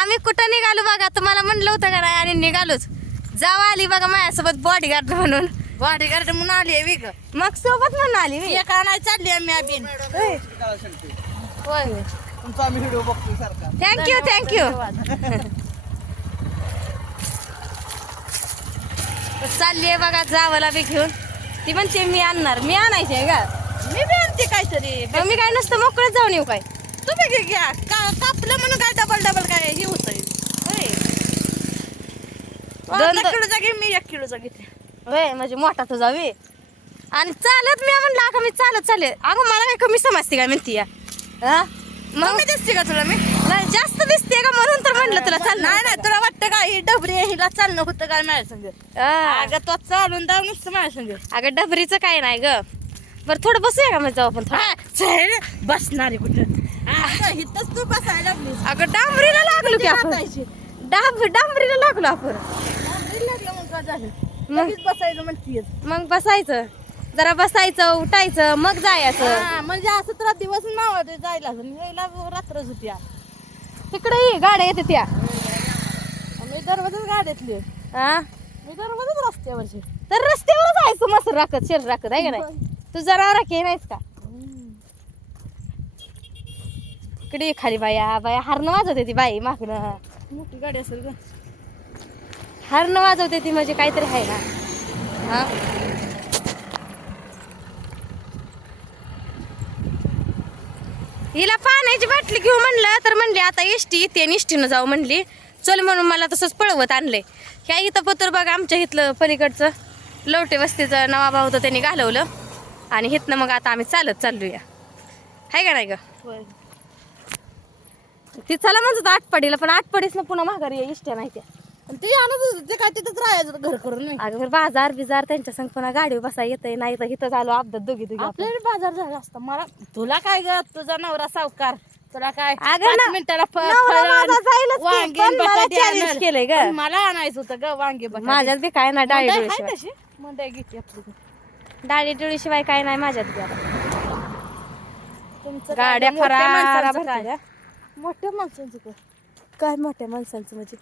आम्ही कुठं निघालो बघा? तुम्हाला म्हणलं होतं का नाही? आणि निघालोच. जाऊ आली बघा माझ्यासोबत बॉडीगार्ड म्हणून. बॉडीगार्ड म्हणून आली आहे विक मग सोबत म्हणून आली मी. एक आणाय चालली आम्ही अभिन. होय. तुमचा आम्ही व्हिडिओ बघतोय सारखा. थँक्यू थँक्यू चालली आहे बघा जावाला बी घेऊन. ती म्हणते मी आणणार. मी आणायची आहे का मी बी आणते काहीतरी. मी काय नसतं मोकळत जाऊन येऊ काय? तुम्ही घ्या. का कापलं म्हणून काय डबल डबल काय हे होत दोन- अर्धा किलोचा घे मी एक किलोचा घेते. होय म्हणजे मोठा तुझा वे आणि चालत मी म्हणलं अगं मी चालत चालले अगं मला काय कमी समजते काय म्हणती या? हा? मग मग दिसते का तुला मी? नाही जास्त दिसते का म्हणून तर म्हणलं तुला चाल नाही नाही तुला वाटतं का ही डबरी आहे, हिला चालणं होतं काय माझ्या संग? अगं तो चालून जाऊ नुसतं माझ्या संग. अगं डबरीचं काय नाही ग. बरं थोडं बसूया का जाऊ आपण थोडं? हा, चल, बसणार आहे कुठं? इथंच तू बसायला लागलीस. अगं डांबरीला लागलो की आपण. बसायची. डांब डांबरीला लागलो आपण. डांबरी लागलं मग काय झालं? मग? लगेच बसायचं मग बसायचं. जरा बसायचं उठायचं मग जायचं. हा, म्हणजे असं तुला दिवस नाव जायला असं यायला रात्रच होती आज. तिकडे ये गाड्या येते त्या. मी दरवाजाच गाड्यातली हा मी दरवाजाच रस्त्यावरची. तर रस्त्यावरच आहे तू मस्त राखत शेर राखत आहे का नाही? तू जरा राखे नाहीस का? इकडे खाली बाया. बाया हरणं वाजवते ती बाई मागणं मोठी गाडी असेल का हरणं वाजवते ती म्हणजे काहीतरी आहे ना. हा? हिला पाण्याची बाटली घेऊ म्हणलं तर म्हणली आता एसटी येते आणि एसटीनं जाऊ म्हणली. चल म्हणून मला तसंच पळवत आणले. ह्या इथं पत्र बघा आमच्या इथलं पलीकडचं लवटे वस्तीचं नवाबा होतं त्यांनी घालवलं. आणि इथनं मग आता आम्ही चालत चाललोया. आहे का नाही ग? होय. ती चला म्हणत होतं आटपाडीला पण आटपाडीच पुन्हा माघारी या इष्ट्या नाही त्या आणि ते आणत होते, ते काय तिथंच राहायचं घर करून नाही अगं बरं बाजार बिजार त्यांच्या संग पुन्हा गाडीवर बसा येतंय नाही तर इथं झालो अपघात दोघी दोघी आपण. आपल्याला बाजार झाला असता मला तुला काय ग तुझा नवरा सावकार तुला काय अगं पाच ना- मिनिटाला फ- नवरा फळं, माझा जाईलच की, वांगी, पण मला बटाटे challenge आणल. केलंय ग. पण मला आणायचं होतं ग वांगे बटाटे. माझ्यात बी काय नाही डाळी मंडई डोळीशिवाय तशी आपली डाळी डोळीशिवाय काय नाही माझ्यात बी आता. तुमचं गाड्या मोठ्या फरारा माणसांचं काय? भरत्या. मोठ्या माणसांचं काय? काय मोठ्या माणसांचं म्हणजे?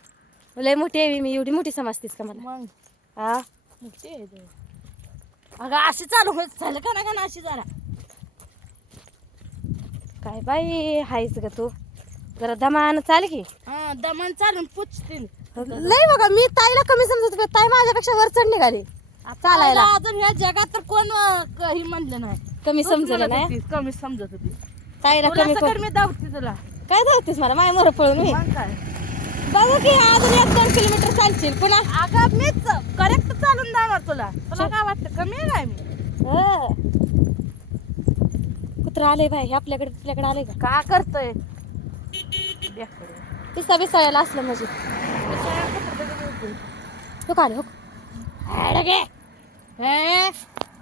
लय मोठी आहे मी एवढी मोठी समजतीस का मला? मग? हा? मोठी आहे ते. अगं अशी चालू होत झालं का ना का ना अशी जरा? काय बाई हायच ग तू. जरा दमान चाल की. हा दमन चालून पुचतील लय बघा मी ताईला कमी समजत होते, ताई माझ्यापेक्षा वर चढ निघाली चालायला. अजून ह्या जगात तर कोण अं, क- हे म्हणलं नाही. कमी तूच समजलं म्हणत नाही? होतीस, कमी समजत होती ताईला तुला कमी सकट मी दावते तुला. काय धावतीस मला? माय मोर पळून मी मग काय? बघू की अजून एक दोन किलोमीटर चालशील पुन्हा अगं मीच करेक्ट चालून जाणार तुला. तुला काय वाटतं? कमी आहे काय मी? कुत्र आले बाई आपल्याकडे आपल्याकडे आले का? का करतोय? पिसा बिसायला असलं म्हणजे. हो का आले हो हो?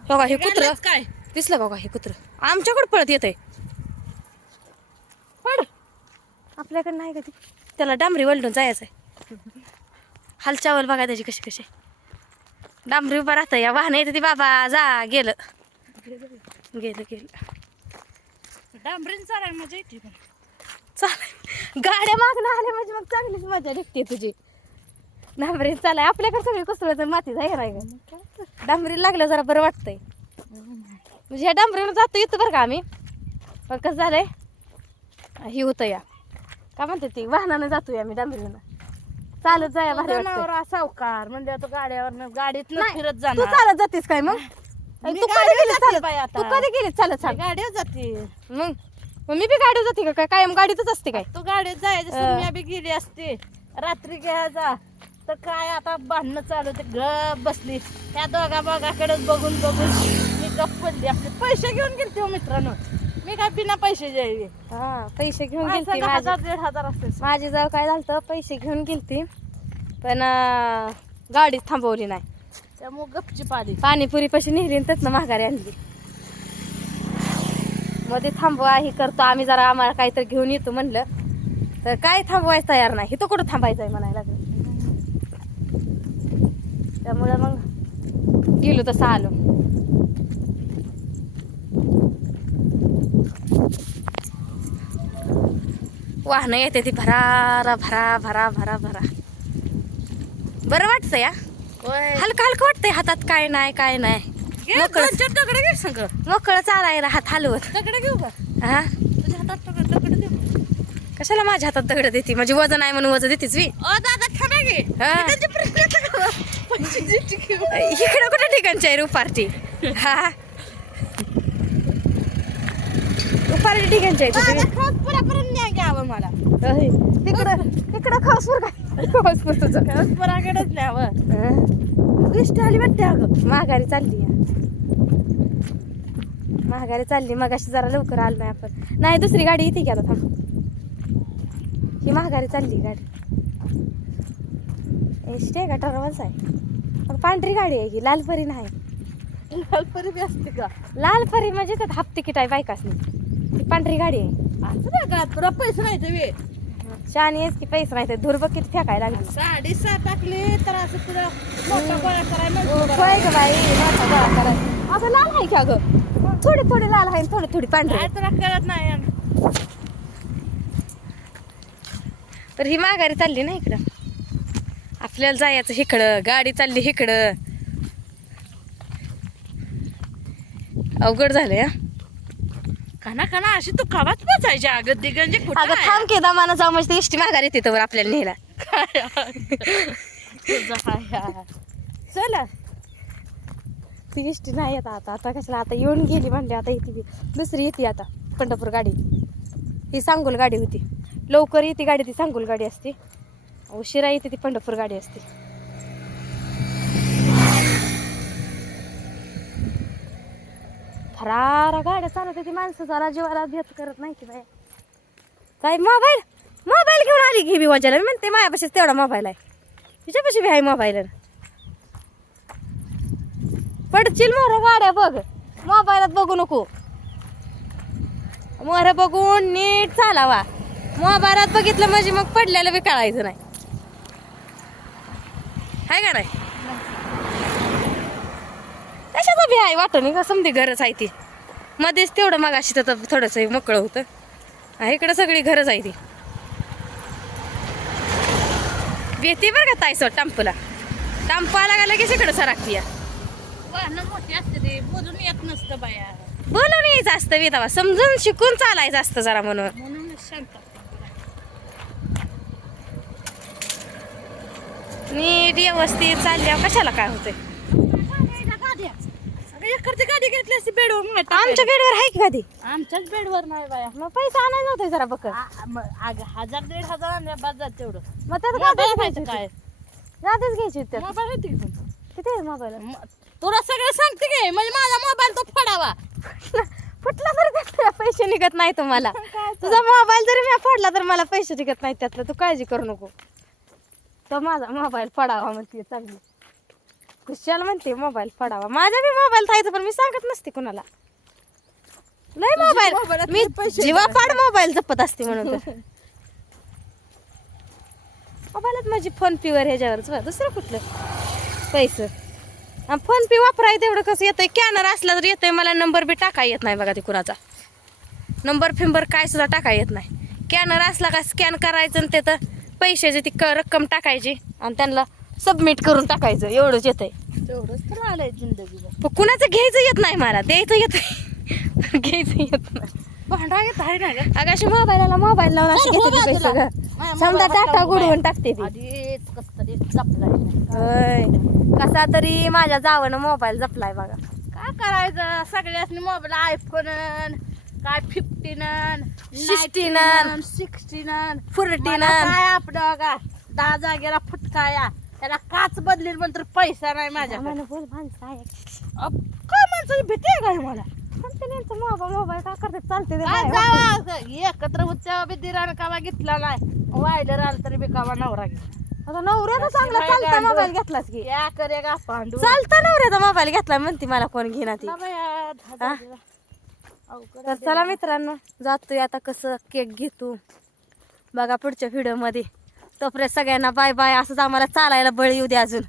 का हे कुत्र. काय? दिसलं का हे कुत्र. आमच्याकडे पळत येत आहे पड आपल्याकडे नाही कधी त्याला डांबरी वलटून जायचं आहे हालचावल बघा त्याची कशी कशी डांबरी उभा राहतं या वाहन येते ती बाबा. जा गेलं. गेलं गेलं. डांबरीन चालाय मजा येते पण. चालेल गाड्या मागणं आल्या म्हणजे मग चांगलीच मजा निघते तुझी. डांबरी चालाय. आपल्याकडे सगळी कुसळत माती जाय नाही का डांबरी लागलं जरा बरं वाटतंय. म्हणजे ह्या डांबरीनं जातो येतो बरं का आम्ही. पण कसं झालंय? ही होतं या. काय म्हणते ती? वाहनानं जातोय आम्ही डांबरीनं. चालत जाया भारी वाटतंय. जनावर सावकार म्हणजे आता गाड्यावर गाडीत नाही, फिरत तू जाणार चालत जातीस काय मग? मी तू कधी गाडीवर गेलीस जाते चालत? बाई आता. तू कधी गेलीस चालत? मी चालत गाडीवर जाते. मग? मग मी बी गाडीवर जाते का काय? कायम गाडीतच असते काय? तू गाडीत जायचं अं. मी बी गेली असते. रात्री घ्यायचा तर काय आता भांडणं चालू ते गप बसली. त्या दोघा बघाकडे बघून बघून मी गप पडली आपले पैसे घेऊन गेलते हो मित्रांनो. मी काय बिना पैसे जाईल हा पैसे घेऊन गेलती माझी. हजार दीड हजार असते माझी जाऊ काय झालं पैसे घेऊन गेलती पण अं, गाडीच थांबवली नाही. त्यामुळे गपची पाली पाणीपुरी पशी नेली त्यातनं माघारी आणली. मध्ये थांबवा हे करतो आम्ही जरा आम्हाला काहीतरी घेऊन येतो म्हणलं. तर काय थांबवायचं तयार नाही हे तो कुठं थांबायचं आहे म्हणायला लागलं. त्यामुळं मग गेलो तसं आलो. वाहनं येते ती. भरारा भरा भरा भरा भरा बरं वाटतं या? हलकं हलकं वाटतंय हातात. काय नाही काय नाही. मोकळं. संग. मोकळं चालायला हात हलवत. दगड घेऊ का? हा? तुझ्या हातात दगड देऊ. कशाला माझ्या हातात दगड देते? माझी वजन आहे म्हणून वजन देतेच मी हा. इकडं कुठं ठिकाणची आहे पार्टी हा. पार्टी ठिकाणची आहे माझा तुझी खास पुरापर्यंत न्याय घ्यावं मला. तिकडं तिकडं खासपूर काय? खासपूर तुझं खास पुराकडेच न्यावं हं. गोष्ट आली वाटते अगं. माघारी चालली या. माघारी चालली. मग अशी जरा लवकर आलो नाही आपण. नाही दुसरी गाडी की आता थांब. ही माघारी चालली गाडी. एसटी आहे का? टरवलच आहे. मग पांढरी गाडी आहे की लाल परी नाही. लालपरी बी असते का? लाल परी म्हणजे त्यात हाफ तिकीट आहे बायकासनी. ती पांढरी गाडी आहे. असं नाही का? तुला पैसे नाही ते वे. शानी आहेस की पैसे नाही ते धुर बघ किती फेकायला लागली. साडी सात टाकली तर असं तुला मोठा गोळा करायला म्हणतो बरं. होय ग बाई मोठा गोळा करायचा. अगं लाल आहे का ग? थोडी थोडी लाल आहे थोडी थोडी पांढरी. काय तुला कळत नाही यार. तर ही माघारी चालली ना इकडं. आपल्याला जायचं इकडं गाडी चालली इकडं अवघड झालंय हा. काना काना अशी तू खावाच पोचायची अगं दिगंजे कुठं अगं आहे? थांब की दमानं जाऊ म्हणजे इष्टी माघारी येते तर आपल्याला नेला? चला. ती इष्टी नाही येत आता. आता कशाला? आता येऊन गेली म्हणले आता येते ती. दुसरी येते आता पंढरपूर गाडी. ही सांगोल गाडी होती. लवकर येते गाडी ती सांगोल गाडी असते. उशिरा येते ती पंढरपूर गाडी असते. फरारा गाड्या चालत ती माणसं राजीवाला जीवाला करत नाही की बाय काय मोबाईल? मोबाईल घेऊन आली घे बी वाजायला मी म्हणते मायापाशीच तेवढा मोबाईल आहे. तिच्यापाशी बी आहे मोबाईल. पडचील मोर गाड्या बघ. मोबाईलात बघू नको. मोर बघून नीट चालावा. मोबाईलात बघितलं म्हणजे मग पडलेलं बी कळायचं नाही. हाय का नाही? कशाचं बी आहे वाटून का समधी गरज आहे ती. मध्येच तेवढं मग अशी तर थोडंसं मोकळं होतं. इकडं सगळी गरज आहे ती. भीती बरं का तायसो टांपूला? टांपू आला का लगेच इकडं सरकती या मोठी असते ते. बोलून येत नसतं बाया. बोलून यायचं असतं विधावा समजून शिकून चालायचं असतं जरा म्हणून. शांत. नीट व्यवस्थित चालल्यावर कशाला काय होतंय? सगळी एकडची गाडी घेतली असती बेडवर नाही आमच्या बेडवर आहे की कधी आमच्याच बेडवर नाही बाया मग पैसा आणायला नव्हते जरा बघ आ- मग अगं हजार दीड हजार आणल्या बाद जात तेवढं. मग त्यात मोबाईल गादीच माहिती काय? होती. गादीच घ्यायची होती त्यात. मोबाईल होती का? किती आहे मोबाईल म- तुला सगळं सांगते की म्हणजे माझा मोबाईल तो फोडावा. फुटला तरी त्यातले पैसे निघत नाही तुम्हाला. तुझा मोबाईल जरी मी फोडला तर मला पैसे निघत नाही त्यातलं. तू काळजी करू नको. तो माझा मोबाईल पडावा म्हणते चांगली. खुशाल म्हणते मोबाईल पडावा माझा बी मोबाईल थायचं पण मी सांगत नसते कुणाला. लय मोबाईल मी पैसे जीवापाड मोबाईल जपत असते म्हणून तर. मोबाईलात माझी फोन पेवर ह्याच्यावरच दुसरं कुठलं? पैसे. फोन पे वापराय तेवढं कसं येतंय? कॅनर असला तर येतंय मला नंबर बी टाका येत नाही बघा ते कुणाचा. नंबर फिंबर काय सुद्धा टाका येत नाही. कॅनर असला का स्कॅन करायचं आणि तिथं पैशाची ती क- रक्कम टाकायची. आणि त्यांना सबमिट करून टाकायचं एवढंच येतंय तेवढंच तर आलंय पण कुणाचं घ्यायचं येत नाही मला द्यायचं येत घ्यायचं येत नाही भांडा येत आहे ना गं? अगाशी मोबाईलला मोबाईल लावून अशी हो घेते ती बाजूला. पैसे ग. माझ्या समजा टाटा गुडवून. टाकते ती कस तरी जपलाय होय कसा तरी माझ्या जावानं मोबाईल जपलाय बघा काय करायचं सगळ्यासनी मोबाईल आयफोन काय फिफ्टीन Sixteen. Sixteen Fourteen. काय आपलं का दहा जागेला फुटकाया त्याला काच बदलील म्हणतर पैसा नाही माझ्याकडे. मला बोल माणसं आहे काय माणसाची भीती आहे काय मला? मोबाईल मोबाईल का चालते ते काय बाहेर. जावा असं? एकत्र होत्या बी दिरानं कावा घेतला नाही. वायलर आलं तरी बी कावा नवरा घेतला आता नवऱ्याचा चांगला चालता गांडूळ. मोबाईल घेतलाच की? या करे का पांडू चालता नवऱ्याचा मोबाईल घेतला म्हणते मला कोण घेणार ती. हा? तर चला मित्रांनो जातोय आता कसं केक घेतो. बघा पुढच्या व्हिडिओमध्ये तोपर्यंत सगळ्यांना बाय बाय. असंच आम्हाला चालायला बळ येऊ दे अजून.